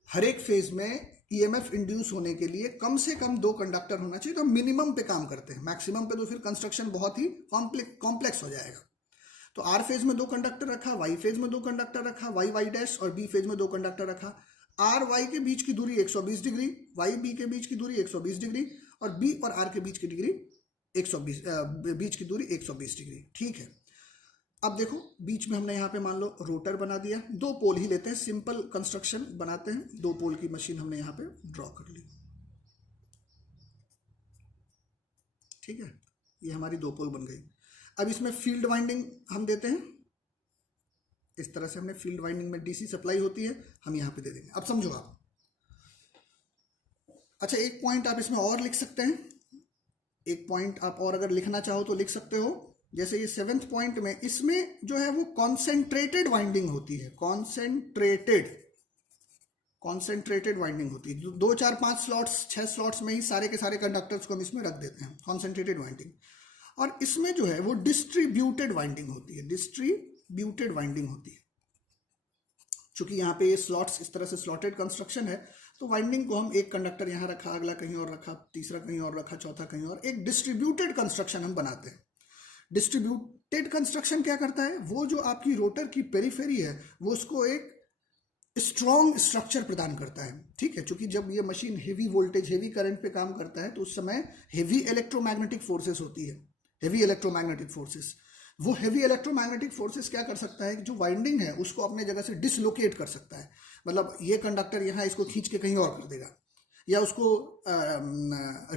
हर एक फेज में ईएमएफ इंड्यूस होने के लिए कम से कम 2 कंडक्टर होना चाहिए। तो मिनिमम पे काम करते हैं, मैक्सिमम पे तो फिर कंस्ट्रक्शन बहुत ही कॉम्प्लेक्स हो जाएगा। तो आर फेज में 2 कंडक्टर रखा, वाई फेज में 2 कंडक्टर रखा, वाई वाई डैश, और बी फेज में 2 कंडक्टर रखा। आर वाई के बीच की दूरी 120 डिग्री, वाई बी के बीच की दूरी 120 डिग्री, और बी और आर के बीच की डिग्री 120 बीच की दूरी 120 डिग्री। ठीक है, अब देखो बीच में हमने यहाँ पे मान लो रोटर बना दिया, 2 पोल ही लेते हैं, सिंपल कंस्ट्रक्शन बनाते हैं। 2 पोल की मशीन हमने यहाँ पे ड्रॉ कर ली। ठीक है, ये हमारी 2 पोल बन गई। अब इसमें फील्ड वाइंडिंग हम देते हैं, इस तरह से हमने फील्ड वाइंडिंग में डीसी सप्लाई होती है, हम यहाँ पे दे देंगे। अब समझो आप, अच्छा एक पॉइंट आप इसमें और लिख सकते हैं, एक पॉइंट आप और अगर लिखना चाहो तो लिख सकते हो। जैसे ये 7th पॉइंट में, इसमें जो है वो कॉन्सेंट्रेटेड वाइंडिंग होती है, कॉन्सेंट्रेटेड वाइंडिंग होती है। 2 4 5 स्लॉट्स 6 स्लॉट्स में ही सारे के सारे कंडक्टर्स को हम इसमें रख देते हैं, कॉन्सेंट्रेटेड वाइंडिंग। और इसमें जो है वो डिस्ट्रीब्यूटेड वाइंडिंग होती है, डिस्ट्रीब्यूटेड वाइंडिंग होती है। चूंकि यहाँ पे ये स्लॉट्स इस तरह से स्लॉटेड कंस्ट्रक्शन है, तो वाइंडिंग को हम एक कंडक्टर यहाँ रखा, अगला कहीं और रखा, तीसरा कहीं और रखा, चौथा कहीं और, एक डिस्ट्रीब्यूटेड कंस्ट्रक्शन हम बनाते हैं। डिस्ट्रीब्यूटेड कंस्ट्रक्शन क्या करता है, वो जो आपकी रोटर की पेरिफेरी है वो उसको एक स्ट्रॉन्ग स्ट्रक्चर प्रदान करता है। ठीक है, क्योंकि जब ये machine heavy voltage heavy current पे काम करता है तो उस समय हेवी इलेक्ट्रोमैग्नेटिक फोर्सेस होती है, हेवी इलेक्ट्रोमैग्नेटिक फोर्सेस। वो हेवी इलेक्ट्रोमैग्नेटिक फोर्सेस क्या कर सकता है, जो वाइंडिंग है उसको अपने जगह से डिसलोकेट कर सकता है। मतलब ये कंडक्टर यहाँ इसको खींच के कहीं और कर देगा, या उसको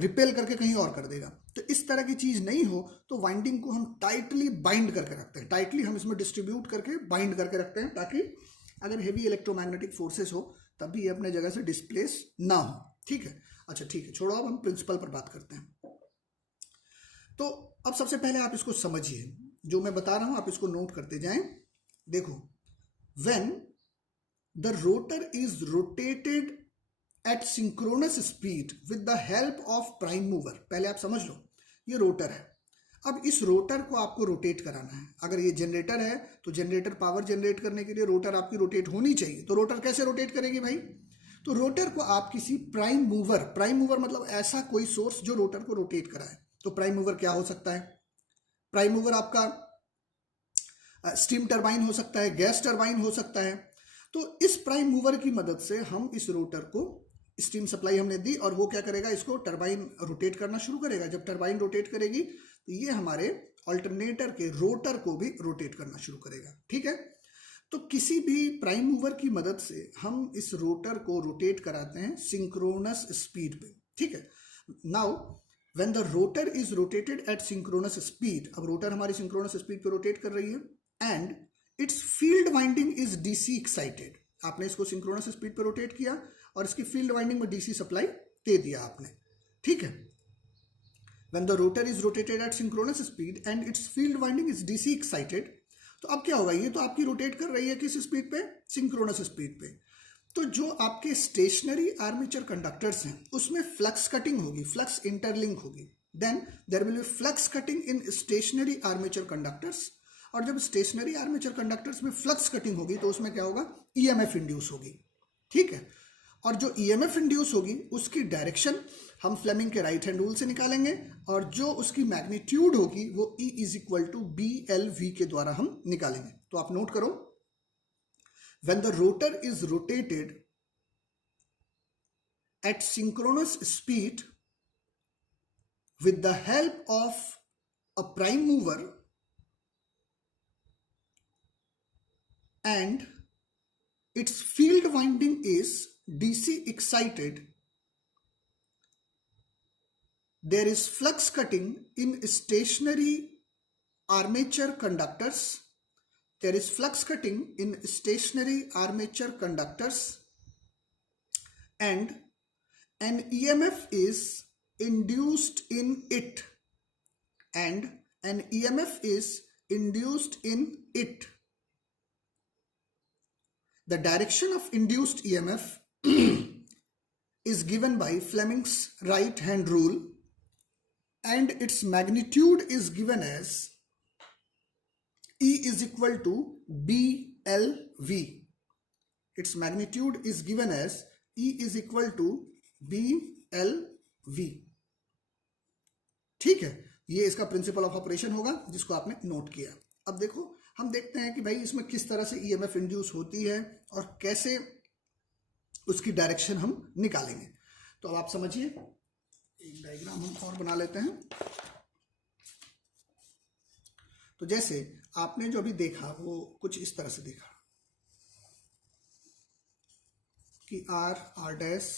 रिपेल करके कहीं और कर देगा। तो इस तरह की चीज नहीं हो तो वाइंडिंग को हम टाइटली बाइंड करके रखते हैं, टाइटली हम इसमें डिस्ट्रीब्यूट करके बाइंड करके रखते हैं, ताकि अगर हेवी इलेक्ट्रोमैग्नेटिक फोर्सेस हो तब भी ये अपने जगह से डिस्प्लेस ना हो। ठीक है, अच्छा ठीक है, छोड़ो, अब हम प्रिंसिपल पर बात करते हैं। तो अब सबसे पहले आप इसको समझिए, जो मैं बता रहा हूं आप इसको नोट करते जाएं। देखो, when the rotor is rotated at synchronous speed with the help of prime mover, पहले आप समझ लो ये रोटर है। अब इस रोटर को आपको रोटेट कराना है। अगर ये जनरेटर है तो जनरेटर पावर जनरेट करने के लिए रोटर आपकी रोटेट होनी चाहिए। तो रोटर कैसे रोटेट करेगी भाई, तो रोटर को आप किसी प्राइम मूवर मतलब ऐसा कोई सोर्स जो रोटर को रोटेट कराए। तो प्राइम मूवर क्या हो सकता है, प्राइम मूवर आपका स्टीम टरबाइन हो सकता है, गैस टरबाइन हो सकता है। तो इस प्राइम मूवर की मदद से हम इस रोटर को स्टीम सप्लाई हमने दी, और वो क्या करेगा, इसको टरबाइन रोटेट करना शुरू करेगा। जब टरबाइन रोटेट करेगी तो ये हमारे अल्टरनेटर के रोटर को भी रोटेट करना शुरू करेगा। ठीक है, तो किसी भी प्राइम मूवर की मदद से हम इस रोटर को रोटेट कराते हैं सिंक्रोनस स्पीड पे। ठीक है, now when the rotor is rotated at synchronous speed, अब रोटर हमारी सिंक्रोनस स्पीड पे रोटेट कर रही है, and its field winding is DC excited. आपने इसको सिंक्रोनस स्पीड पे रोटेट किया और इसकी फील्ड वाइंडिंग में डीसी सप्लाई दे दिया आपने। ठीक है, when the rotor is rotated at synchronous speed and its field winding is DC excited, तो अब क्या होगा, ये तो आपकी रोटेट कर रही है किस स्पीड पे, सिंक्रोनस स्पीड पे। तो जो आपके स्टेशनरी आर्मेचर कंडक्टर्स हैं उसमें फ्लक्स कटिंग होगी, फ्लक्स इंटरलिंक होगी, then there will be flux cutting in stationary armature conductors. और जब स्टेशनरी आर्मेचर कंडक्टर्स में फ्लक्स कटिंग होगी तो उसमें क्या होगा, ईएमएफ इंड्यूस होगी। ठीक है, और जो ईएमएफ इंड्यूस होगी उसकी डायरेक्शन हम फ्लेमिंग के राइट हैंड रूल से निकालेंगे, और जो उसकी मैग्नीट्यूड होगी वो E is equal to BLV के द्वारा हम निकालेंगे। तो आप नोट करो, when the rotor is rotated at synchronous speed with the help of a prime mover and its field winding is DC excited, there is flux cutting in stationary armature conductors. There is flux cutting in stationary armature conductors, and an EMF is induced in it, and an EMF is induced in it. The direction of induced EMF is given by Fleming's right hand rule, and its magnitude is given as E is equal to BLV. Its magnitude is given as E is equal to BLV. ठीक है, ये इसका principle of operation होगा जिसको आपने note किया। अब देखो हम देखते हैं कि भाई इसमें किस तरह से ईएमएफ इंड्यूस होती है और कैसे उसकी डायरेक्शन हम निकालेंगे। तो अब आप समझिए, एक डायग्राम हम और बना लेते हैं। तो जैसे आपने जो अभी देखा वो कुछ इस तरह से देखा कि आर डैश,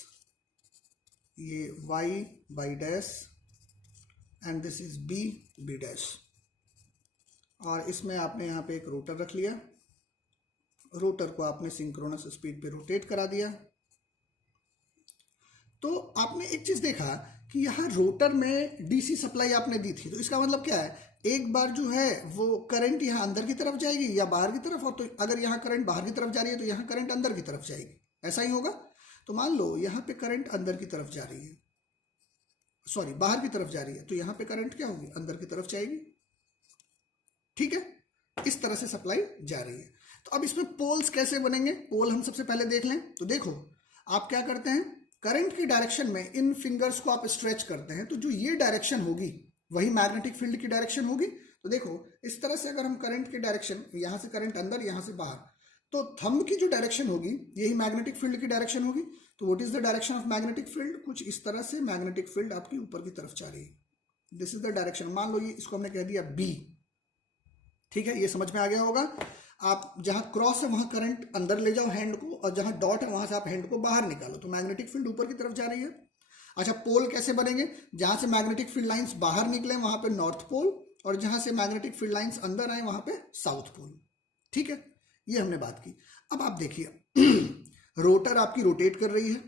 ये Y dash, and this is B dash, और इसमें आपने यहाँ पे एक रोटर रख लिया। रोटर को आपने सिंक्रोनस स्पीड पे रोटेट करा दिया। तो आपने एक चीज देखा कि यहाँ रोटर में डीसी सप्लाई आपने दी थी, तो इसका मतलब क्या है, एक बार जो है वो करंट यहाँ अंदर की तरफ जाएगी या बाहर की तरफ, और तो अगर यहाँ करंट बाहर की तरफ जा रही है तो यहाँ करंट अंदर की तरफ जाएगी, ऐसा ही होगा। तो मान लो यहाँ पे करंट अंदर की तरफ जा रही है, सॉरी बाहर की तरफ जा रही है, तो यहाँ पे करंट क्या होगी, अंदर की तरफ जाएगी। ठीक है, इस तरह से सप्लाई जा रही है। तो अब इसमें पोल्स कैसे बनेंगे, पोल हम सबसे पहले देख लें। तो देखो आप क्या करते हैं, करंट की डायरेक्शन में इन फिंगर्स को आप स्ट्रेच करते हैं, तो जो ये डायरेक्शन होगी वही मैग्नेटिक फील्ड की डायरेक्शन होगी। तो देखो इस तरह से अगर हम करंट की डायरेक्शन, यहां से करंट अंदर यहां से बाहर, तो थंब की जो डायरेक्शन होगी यही मैग्नेटिक फील्ड की डायरेक्शन होगी। तो what is the direction of magnetic field, कुछ इस तरह से मैग्नेटिक फील्ड आपकी ऊपर की तरफ जा रही है। This is the direction. मान लो ये इसको हमने कह दिया बी। ठीक है, ये समझ में आ गया होगा। आप जहां क्रॉस है वहां करंट अंदर ले जाओ हैंड को, और जहां डॉट है वहां से आप हैंड को बाहर निकालो, तो मैग्नेटिक फील्ड ऊपर की तरफ जा रही है। अच्छा, पोल कैसे बनेंगे, जहां से मैग्नेटिक फील्ड लाइंस बाहर निकले वहां पे नॉर्थ पोल, और जहां से मैग्नेटिक फील्ड लाइंस अंदर आए वहां पे साउथ पोल। ठीक है, ये हमने बात की। अब आप देखिए रोटर आपकी रोटेट कर रही है,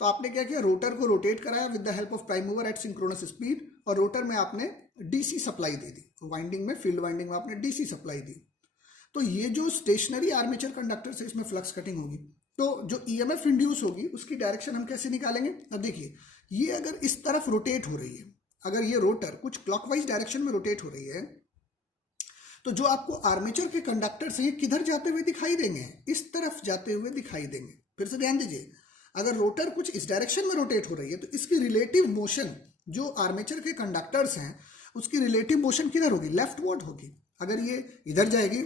तो आपने क्या किया, रोटर को रोटेट कराया with the help of prime mover at synchronous speed, और रोटर में आपने डीसी सप्लाई दे दी, वाइंडिंग में, फील्ड वाइंडिंग में आपने डीसी सप्लाई दी। तो ये जो स्टेशनरी आर्मेचर कंडक्टर से इसमें फ्लक्स कटिंग होगी, तो जो ईएमएफ इंड्यूस होगी उसकी डायरेक्शन हम कैसे निकालेंगे। अब देखिए ये अगर इस तरफ रोटेट हो रही है, अगर ये रोटर कुछ क्लॉकवाइज डायरेक्शन में रोटेट हो रही है, तो जो आपको आर्मेचर के कंडक्टर्स हैं किधर जाते हुए दिखाई देंगे, इस तरफ जाते हुए दिखाई देंगे। फिर से ध्यान दीजिए, अगर रोटर कुछ इस डायरेक्शन में रोटेट हो रही है तो इसकी रिलेटिव मोशन जो आर्मेचर के कंडक्टर्स हैं उसकी रिलेटिव मोशन किधर होगी, लेफ्टवर्ड होगी। अगर ये इधर जाएगी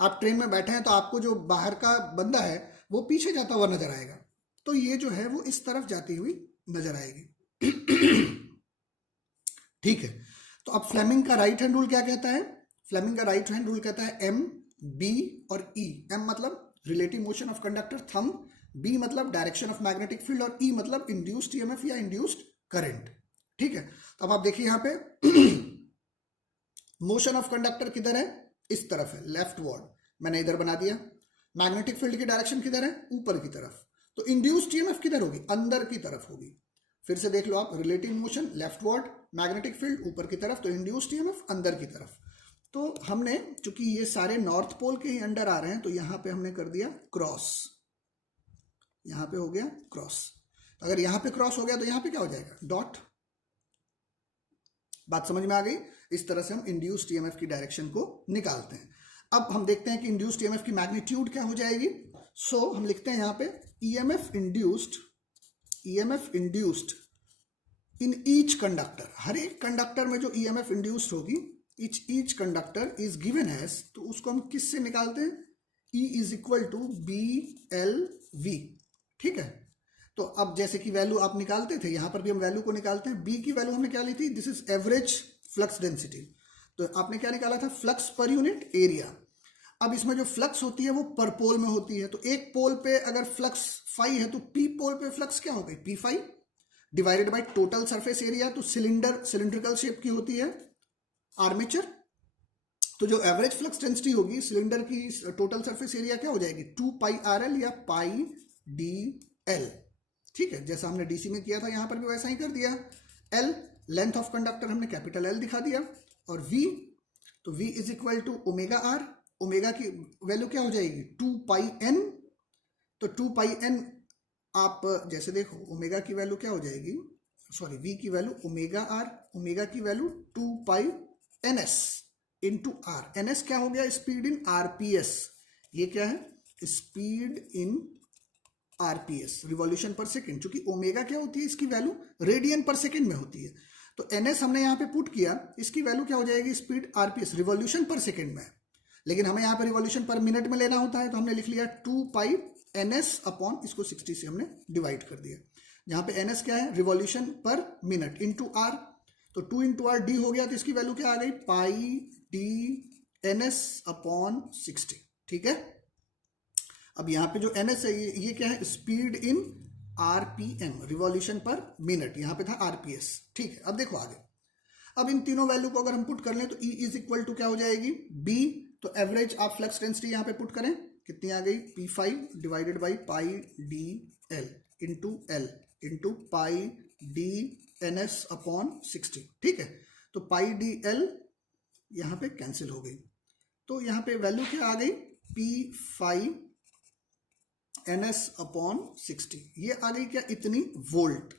आप ट्रेन में बैठे हैं तो आपको जो बाहर का बंदा है वो पीछे जाता हुआ नजर आएगा, तो ये जो है वो इस तरफ जाती हुई नजर आएगी। ठीक है, तो अब फ्लेमिंग का राइट हैंड रूल क्या कहता है, फ्लेमिंग का राइट हैंड रूल कहता है एम, बी और ई। एम मतलब relative motion of conductor thumb, B मतलब डायरेक्शन ऑफ मैग्नेटिक फील्ड, और ई मतलब इंड्यूस्ड ईएमएफ या इंड्यूस्ड करंट। ठीक है, तो अब आप देखिए यहाँ पे मोशन ऑफ कंडक्टर किधर है, इस तरफ है, लेफ्टवर्ड, मैंने इधर बना दिया। मैग्नेटिक फील्ड की डायरेक्शन किधर है, ऊपर की तरफ, तो इंड्यूस्ड ईएमएफ किधर होगी, अंदर की तरफ होगी। फिर से देख लो आप, relative motion leftward, magnetic field ऊपर की तरफ, तो इंड्यूस्ड ईएमएफ अंदर की तरफ। तो हमने चूंकि ये सारे नॉर्थ पोल के ही अंडर आ रहे हैं, तो यहां पे हमने कर दिया क्रॉस, यहां पे हो गया क्रॉस। अगर यहां पे क्रॉस हो गया तो यहां पे क्या हो जाएगा, डॉट। बात समझ में आ गई। इस तरह से हम इंड्यूस्ड ईएमएफ की डायरेक्शन को निकालते हैं। अब हम देखते हैं कि इंड्यूस्ड ईएमएफ की मैग्नीट्यूड क्या हो जाएगी। सो हम लिखते हैं यहां पे EMF induced in each conductor, हर एक कंडक्टर में जो ईएमएफ इंड्यूस्ड होगी, each conductor is given as, तो उसको हम किससे निकालते हैं, E is equal to B L V. ठीक है, तो अब जैसे कि वैल्यू आप निकालते थे, यहां पर भी हम वैल्यू को निकालते हैं। बी की वैल्यू हमने क्या ली थी, this is average flux density, तो आपने क्या निकाला था, फ्लक्स पर यूनिट एरिया। अब इसमें जो फ्लक्स होती है वो पर पोल में होती है, तो एक पोल पे अगर फ्लक्स फाई है तो पी पोल पे फ्लक्स क्या हो गई, P phi divided by total surface area. तो सिलिंड्रिकल शेप की होती है आर्मेचर, तो जो एवरेज फ्लक्स डेंसिटी होगी सिलेंडर की टोटल सरफेस एरिया क्या हो जाएगी, 2 पाई आर एल या पाई डी एल। ठीक है, जैसा हमने डीसी में किया था यहां पर भी वैसा ही कर दिया। एल लेंथ ऑफ कंडक्टर हमने कैपिटल एल दिखा दिया, और वी, तो V is equal to omega R, omega की वैल्यू क्या हो जाएगी, 2 पाई एन। तो 2 पाई एन आप जैसे देखो ओमेगा की वैल्यू क्या हो जाएगी, सॉरी वी की वैल्यू ओमेगा आर, ओमेगा की value 2 pi N S into R. N S क्या हो गया? Speed in RPS. ये क्या है? Speed in RPS, revolution per second. क्योंकि ओमेगा क्या होती है? इसकी वैल्यू रेडियन पर सेकेंड में होती है। तो एनएस हमने यहाँ पे पुट किया, इसकी वैल्यू क्या हो जाएगी? Speed RPS, revolution per second में। लेकिन हमें यहाँ पे रिवॉल्यूशन पर मिनट में लेना होता है, तो हमने लिख लिया 2 पाई एनएस अपॉन, इसको 60 से हमने डिवाइड कर दिया। यहाँ पे एनएस क्या है? रिवॉल्यूशन पर मिनट इंटू आर। तो 2 इंटू आर डी हो गया, तो इसकी वैल्यू क्या आ गई? पाई डी एनएस अपॉन 60। ठीक है। अब यहाँ पे जो एनएस है ये क्या है? स्पीड इन आरपीएम, रिवॉल्यूशन पर मिनट। यहाँ पे था आरपीएस। ठीक है। अब देखो आगे, अब इन तीनों वैल्यू को अगर हम पुट कर लें तो E इज इक्वल टू क्या हो जाएगी? B। तो एवरेज आप फ्लक्स डेंसिटी यहाँ पे पुट करें, कितनी आ गई? P5 divided by pi D L into L into pi D N S upon 60। ठीक है। तो पाई डी एल यहाँ पे कैंसिल हो गई, तो यहाँ पे वैल्यू क्या आ गई? P5 NS upon 60। ये आ गई क्या? इतनी वोल्ट।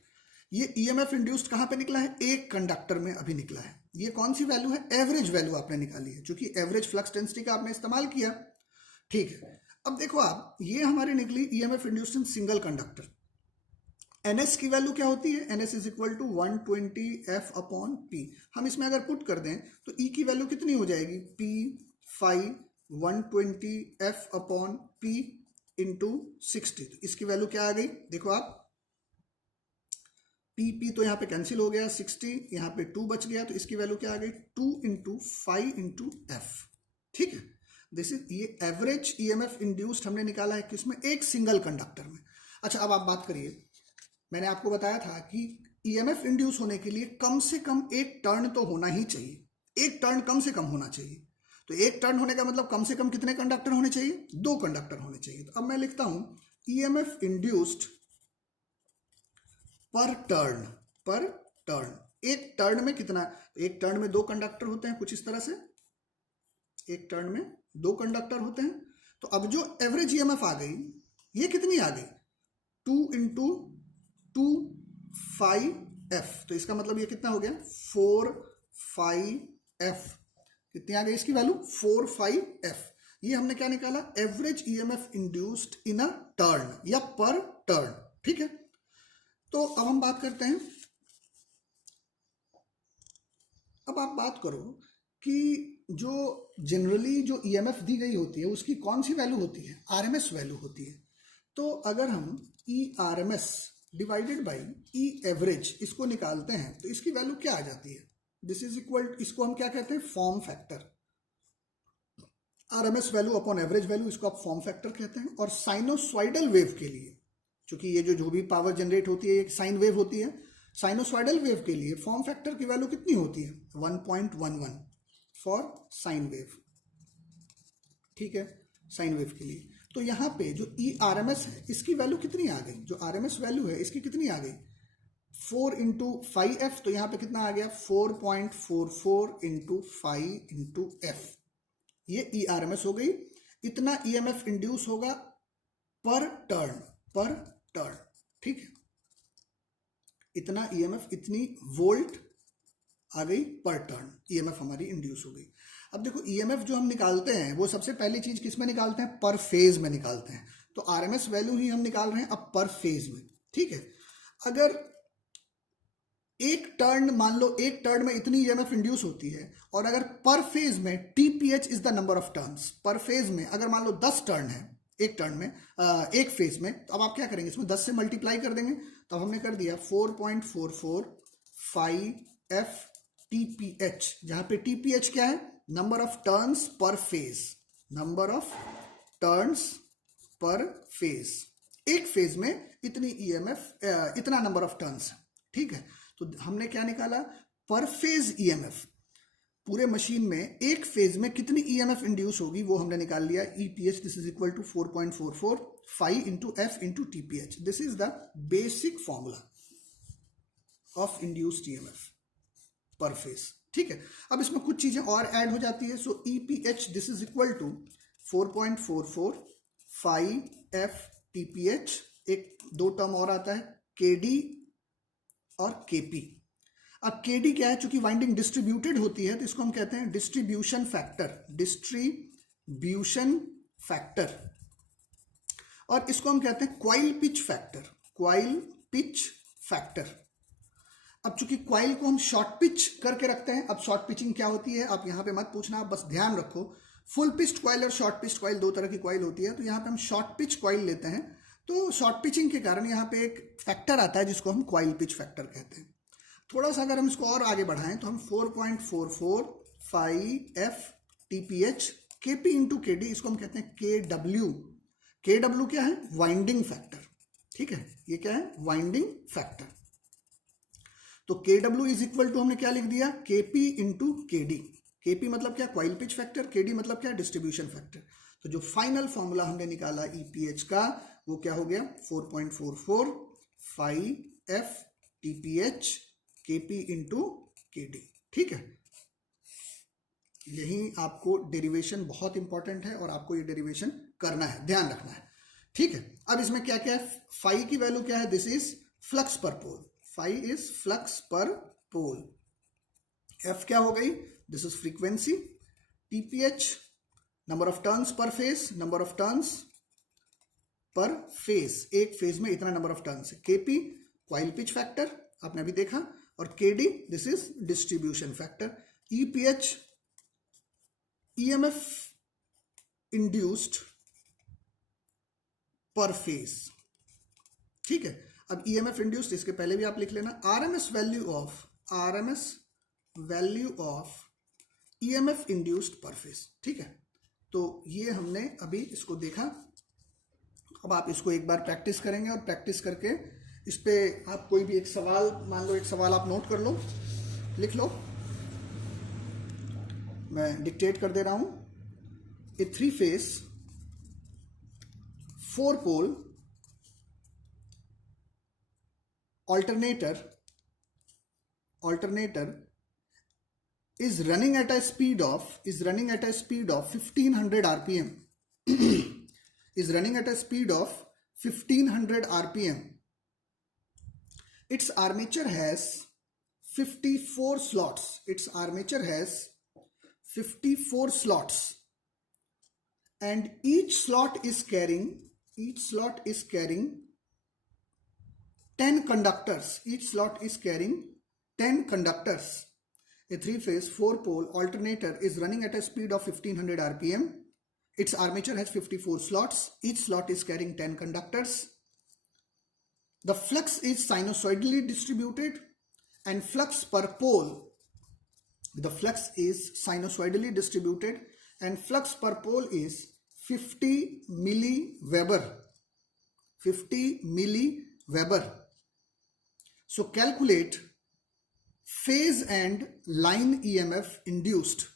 ये EMF इंड्यूस्ड कहाँ पे निकला है? एक कंडक्टर में अभी निकला है। ये कौन सी वैल्यू है? एवरेज वैल्यू आपने निकाली है, क्योंकि एवरेज फ्लक्स डेंसिटी का आपने इस्तेमाल किया। ठीक है। अब देखो आप, ये हमारी निकली EMF induced in single conductor. NS की वैल्यू क्या होती है? NS is equal to 120 F upon P। हम इसमें अगर पुट कर दें तो E की वैल्यू कितनी हो जाएगी? P5 120 F upon P into 60। तो इसकी वैल्यू क्या आ गई? देखो आप, P तो यहाँ पे कैंसिल हो गया, 60 यहाँ पे 2 बच गया, तो इसकी वैल्यू क्या आ गई? 2 इंटू 5 इंटू एफ। ठीक है। दिस इज, ये एवरेज EMF इंड्यूस्ड हमने निकाला है किसमें? एक सिंगल कंडक्टर में। अच्छा, अब आप बात करिए, मैंने आपको बताया था कि EMF इंड्यूस होने के लिए कम से कम एक टर्न तो होना ही चाहिए, एक टर्न कम से कम होना चाहिए। तो एक टर्न होने का मतलब कम से कम कितने कंडक्टर होने चाहिए? 2 कंडक्टर होने चाहिए। तो अब मैं लिखता हूं EMF इंड्यूस्ड पर टर्न, पर टर्न। एक टर्न में कितना? एक टर्न में 2 कंडक्टर होते हैं, कुछ इस तरह से। एक टर्न में 2 कंडक्टर होते हैं। तो अब जो एवरेज EMF आ गई, ये कितनी आ गई? 2 इंटू 2 5F। तो इसका मतलब ये कितना हो गया? 4 5F। कितनी आ गई इसकी वैल्यू? 4 5F। ये हमने क्या निकाला? Average EMF induced in a turn या पर टर्न। ठीक है। तो अब हम बात करते हैं, अब आप बात करो कि जो जनरली जो EMF दी गई होती है उसकी कौन सी वैल्यू होती है? RMS वैल्यू होती है। तो अगर हम ERMS divided by E average इसको निकालते हैं तो इसकी वैल्यू क्या आ जाती है? दिस इज इक्वल, इसको हम क्या कहते हैं? Form factor. RMS value upon average value, इसको आप फॉर्म फैक्टर कहते हैं। और साइनोसॉइडल वेव के लिए, क्योंकि ये जो भी पावर जनरेट होती है एक साइन वेव होती है, साइनोसॉइडल वेव के लिए फॉर्म फैक्टर की वैल्यू कितनी होती है? 1.11 फॉर साइन वेव। ठीक है, साइन वेव के लिए। तो यहाँ पे जो ERMS है इसकी वैल्यू कितनी आ गई? जो RMS वैल्यू है इसकी कितनी आ गई? 4 इंटू 5F। तो यहाँ पे कितना आ गया? 4.44 इंटू 5 इंटू F। ये ERMS हो गई। इतना EMF इंड्यूस होगा पर टर्न, पर टर्न। ठीक है, इतना EMF, इतनी वोल्ट आ गई पर टर्न, EMF हमारी इंड्यूस हो गई। अब देखो EMF जो हम निकालते हैं वो सबसे पहली चीज किस में निकालते हैं? पर फेज में निकालते हैं। तो RMS वैल्यू ही हम निकाल रहे हैं अब पर फेज में। ठीक है। अगर एक टर्न, मान लो एक टर्न में इतनी EMF इंड्यूस होती है, और अगर पर फेज में TPH is the number of turns, पर फेज में अगर मान लो 10 टर्न है एक टर्न में, एक फेज में, तो अब आप क्या करेंगे? इसमें 10 से मल्टीप्लाई कर देंगे। तो अब हमने कर दिया 4.44 5F TPH, जहां पे TPH क्या है? Number of turns per phase, number of turns per phase. एक फेज में इतनी EMF, इतना नंबर ऑफ टर्न्स। ठीक है। तो हमने क्या निकाला? पर फेज EMF। पूरे मशीन में एक फेज में कितनी EMF इंड्यूस होगी वो हमने निकाल लिया। EPH this is equal to 4.44 5 into F into TPH। This is the basic formula of induced EMF per phase. ठीक है। अब इसमें कुछ चीजें और ऐड हो जाती है। So EPH this is equal to 4.44 5F TPH। एक 2 टर्म और आता है KD और Kp। अब Kd क्या है, चूंकि वाइंडिंग डिस्ट्रीब्यूटेड होती है तो इसको हम कहते हैं डिस्ट्रीब्यूशन फैक्टर, डिस्ट्रीब्यूशन फैक्टर, और इसको हम कहते हैं coil pitch factor, coil pitch factor. अब चूंकि क्वाइल को हम शॉर्ट पिच करके रखते हैं, अब शॉर्ट पिचिंग क्या होती है आप यहां पे मत पूछना, आप बस ध्यान रखो, फुल पिच्ड क्वाइल और शॉर्ट पिच्ड क्वाइल दो तरह की क्वाइल होती है, तो यहाँ पे हम शॉर्ट पिच क्वाइल लेते हैं, तो शॉर्ट पिचिंग के कारण यहाँ पे एक फैक्टर आता है जिसको हम क्वाइल पिच फैक्टर कहते हैं। थोड़ा सा अगर हम इसको और आगे बढ़ाएं तो हम 4.44 F TPH Kp into Kd, इसको हम कहते हैं KW। KW क्या है, वाइंडिंग फैक्टर, ठीक है, ये क्या है, वाइंडिंग फैक्टर। तो KW इज इक्वल टू हमने क्या लिख दिया, Kp इंटू KD। Kp मतलब क्या, क्वाइल पिच फैक्टर, KD मतलब क्या, डिस्ट्रीब्यूशन फैक्टर। तो जो फाइनल फॉर्मूला हमने निकाला EPH का वो क्या हो गया, 4.44 F TPH Kp into KD, ठीक है। यही आपको डेरिवेशन बहुत इंपॉर्टेंट है और आपको ये डेरिवेशन करना है, ध्यान रखना है, ठीक है। अब इसमें क्या क्या है, फाई की वैल्यू क्या है, दिस इज फ्लक्स पर पोल, फाई इज फ्लक्स पर पोल। F क्या हो गई, this is frequency, TPH number of turns per phase, number of turns per phase, एक फेज में इतना नंबर ऑफ टर्न्स है। Kp क्वाइल पिच फैक्टर आपने अभी देखा, और Kd this is distribution factor. EPH EMF induced पर फेज, ठीक है। अब EMF इंड्यूस्ड इसके पहले भी आप लिख लेना, RMS value of EMF induced पर फेज, ठीक है। तो ये हमने अभी इसको देखा, अब आप इसको एक बार प्रैक्टिस करेंगे और प्रैक्टिस करके इस पे आप कोई भी एक सवाल, मान लो एक सवाल आप नोट कर लो, लिख लो, मैं डिक्टेट कर दे रहा हूं। A 3 phase 4 pole alternator is running at a speed of 1500 rpm is running at a speed of 1500 rpm. Its armature has 54 slots, and each slot is carrying 10 conductors. A 3-phase 4-pole alternator is running at a speed of 1500 rpm. Its armature has 54 slots. Each slot is carrying 10 conductors. The flux is sinusoidally distributed, and flux per pole is 50 milliweber. So calculate phase and line EMF induced.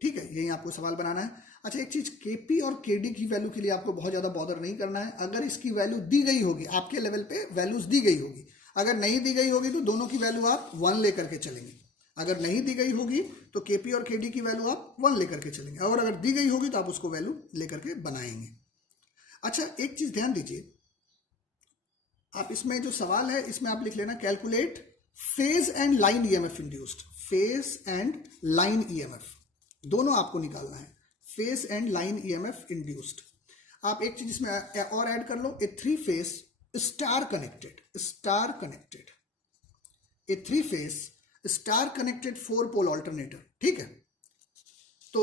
ठीक है, यही आपको सवाल बनाना है। अच्छा, एक चीज, Kp और Kd की वैल्यू के लिए आपको बहुत ज्यादा बॉदर नहीं करना है। अगर इसकी वैल्यू दी गई होगी, आपके लेवल पे वैल्यूज दी गई होगी, अगर नहीं दी गई होगी तो दोनों की वैल्यू आप 1 लेकर के चलेंगे। अगर नहीं दी गई होगी तो Kp और Kd की वैल्यू आप 1 लेकर के चलेंगे, और अगर दी गई होगी तो आप उसको वैल्यू लेकर के बनाएंगे। अच्छा, एक चीज ध्यान दीजिए, आप इसमें जो सवाल है इसमें आप लिख लेना, calculate phase and line EMF induced. Phase and line EMF दोनों आपको निकालना है, phase and line EMF induced. आप एक चीज इसमें और ऐड कर लो, ए 3-फेज स्टार कनेक्टेड 4-पोल ऑल्टरनेटर, ठीक है। तो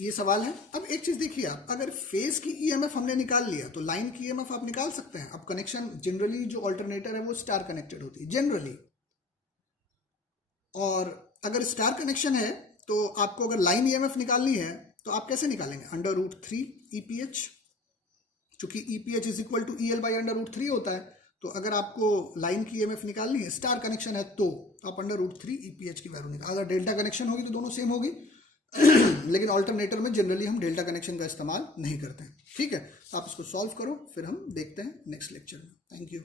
ये सवाल है। अब एक चीज देखिए, आप अगर फेज की EMF हमने निकाल लिया तो लाइन की EMF आप निकाल सकते हैं। अब कनेक्शन जनरली जो ऑल्टरनेटर है वो स्टार कनेक्टेड होती है जनरली, और अगर स्टार कनेक्शन है तो आपको अगर लाइन EMF निकालनी है तो आप कैसे निकालेंगे, √3 EPH, चूंकि EPH is equal to EL by √3 होता है। तो अगर आपको लाइन की EMF निकालनी है, स्टार कनेक्शन है, तो आप √3 EPH की वैल्यू निकाल। अगर डेल्टा कनेक्शन होगी तो दोनों सेम होगी लेकिन ऑल्टरनेटर में जनरली हम डेल्टा कनेक्शन का इस्तेमाल नहीं करते हैं, ठीक है। तो आप इसको सॉल्व करो, फिर हम देखते हैं नेक्स्ट लेक्चर में। Thank you.